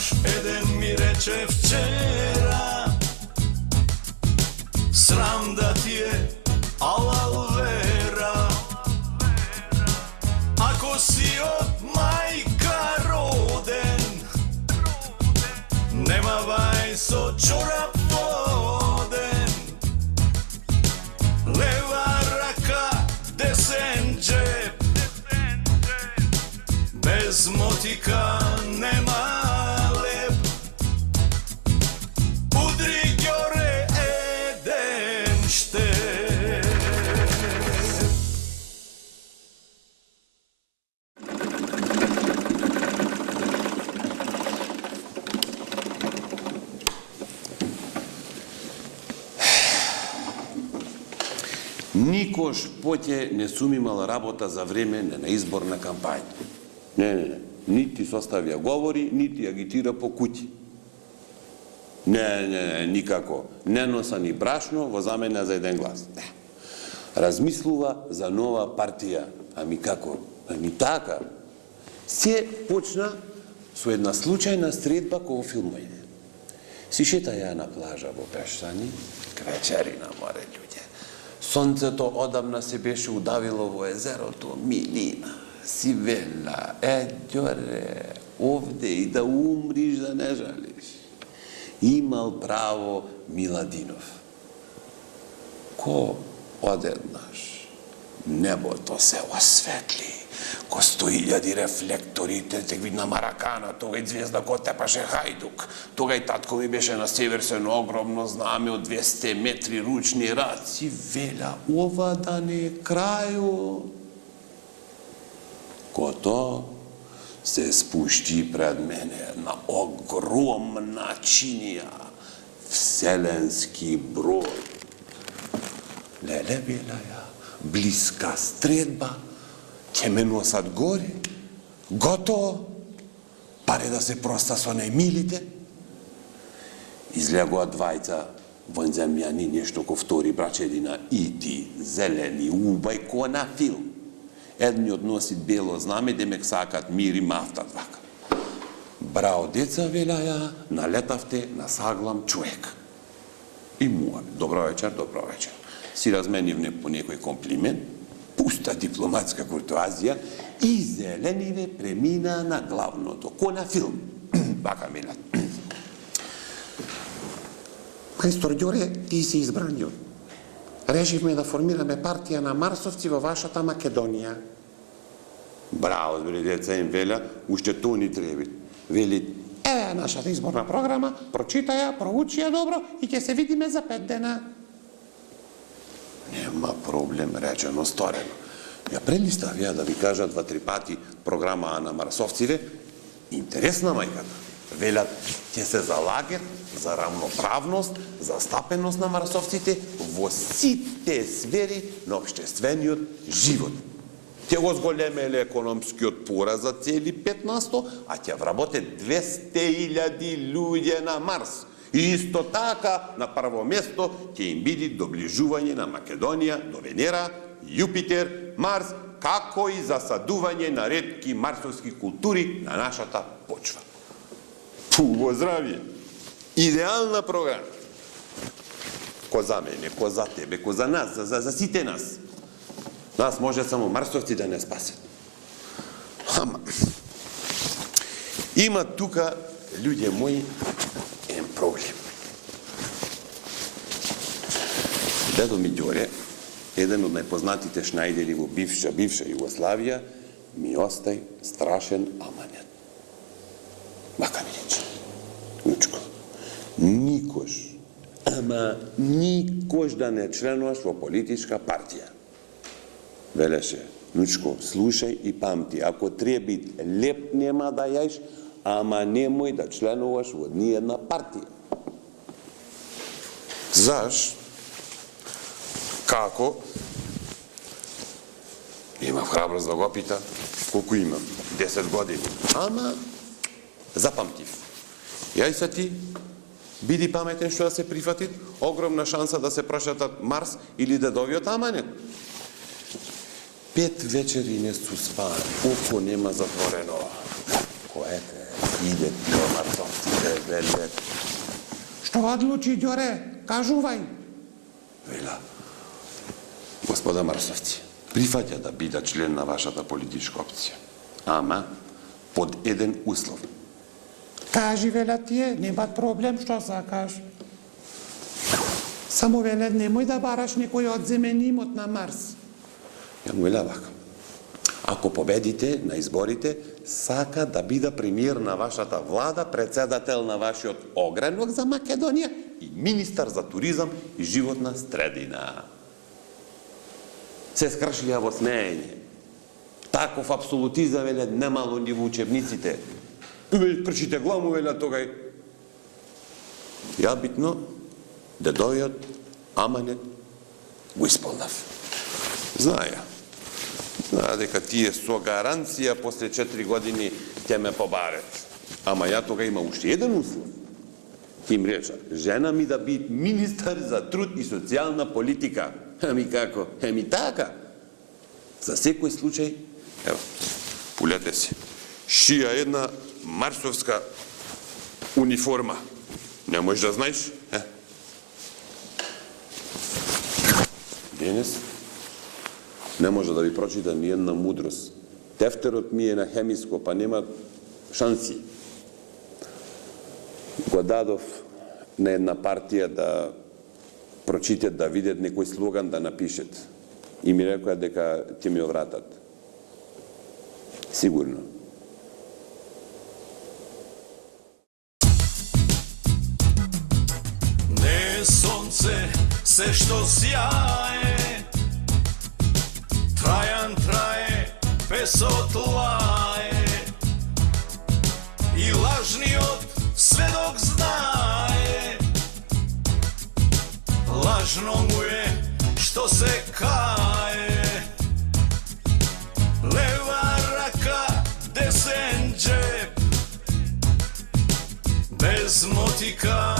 Znaš, Eden mi reče včera, sram da ti je aloe vera. Ako si od majka roden, nema vajso čorap voden. Leva raka, desen džep, bez motika nema lep. Udri gjore Eden štep. Никош поќе не сум имал работа за време на изборна кампања. Не. Нити составја говори, нити агитира по куќи. Не, никако. Не носа ни брашно во замена за еден глас. Размислува за нова партија. Ами како? Ами така. Се почна со една случајна средба кога филмојде. Си шетаја на плажа во Пештани, кречери на море луѓе. Сонцето одамна се беше удавило во езерото, милина, си вела, ѓоре, овде и да умриш да не жалиш. Имал право Миладинов. Ко одеднаш небото се осветли, ко 100.000 рефлектори, те видна Маракана, тогај звезда ко тепаше Хајдук, тогај татко ми беше на север со едно огромно знаме од 200 метри ручни раци, вела, ова да не е крајо. Кото се спушти пред мене една огромна чинија, вселенски број. Леле, бела ја, блиска стредба, ќе ме носат горе, готово, паре да се проста со најмилите. Излегоа двајца вонземјани, нешто ко втори брачедина, иди, зелени, убај, ко на филм. Едниот носи бело знаме, демек сакат мир и мафтат вака. Брао деца, вела ја, налетавте на саглам човек. И муа, добро вечер. Си разменивне по некој комплимент, пуста дипломатска куртоазија и зелениве премина на главното, ко на филм. Бака Милат. Мајстор Ѓоре, ти си избраниот. Решивме да формираме партија на марсовци во вашата Македонија. Браво, бре деца, им веля, уште то ни треби. Вели, Еве нашата изборна програма, прочита ја, проучи ја добро и ќе се видиме за 5 дена. нема проблем, речено, сторено. Ја прелиставија да ви кажат 2-3 пати програма на марсовциве, интересна мајката. Велят, ќе се залагат за равноправност, за стапеност на марсовците во сите сфери на општествениот живот. Ќе го зголемеле економскиот пораз за цели 15%, а ќе вработе 200.000 луѓе на Марс. И исто така, на прво место, ќе им биде доближување на Македонија до Венера, Јупитер, Марс, како и засадување на ретки марсовски култури на нашата почва. Во здравие! Идеална програма. Ко за мене, ко за тебе, ко за нас, за сите нас. Нас може само марсовци да не спасят. Ама, има тука, луѓе мои, еден проблем. Дедо ми Ѓоре, еден од најпознатите шнајдери во бивша Југославија, ми остај страшен аманет. Вака ми рече, Нучко, никош, ама никош да не членуваш во политичка партија. Велеше, Нучко, слушај и памти, ако треби леп нема да јаиш, ама немој да членуваш во ниједна партија. Заш? Како? Имав храброст да го пита. Колку имам? 10 години. Ама, запамтив. Јај са ти, биди паметен што да се прифати, огромна шанса да се прошатат Марс или дедовиот аманет. 5 вечери не су спан, око нема затворено. Коете, Иде тие марсовците, веле. Што одлучи, Ѓоре? Кажувај. Вела, господа марсовци, прифаќа да биде член на вашата политичка опција. Ама, под еден услов. Кажи, веле тие, немат проблем, што сакаш. Само веле, немој да бараш некој одземен имот на Марс. Ја му веле вака. Ако победите на изборите, сака да биде премиер на вашата влада, председател на вашиот огранок за Македонија и министар за туризам и животна средина. Се скршија во смеење. Таков апсолутизам веле немало ни во учебниците. Кршите гламу веле тогај. Ја битно да дојат аманет го исполнав. Знаја дека тие со гаранција после 4 години ќе ме побарат. Ама ја тога има уште еден услов. Им реча, жена ми да би министар за труд и социјална политика. Ами како? Еми така. За секој случај, ево, пулете си. Шија една марсовска униформа. Не можеш да знаеш? Денес не може да ви прочита ни една мудрост. Тефтерот ми е на хемиско, па нема шанси. Го дадов на една партија да прочитат, да видят некој слоган да напишет. И ми рекоа дека ќе ми го вратат. Сигурно. Не сонце, се што сјае, Трајан трае, песот лае, и лажниот сведок знае. Лажно му е што се кае, лева рака, десен джеб, без мотика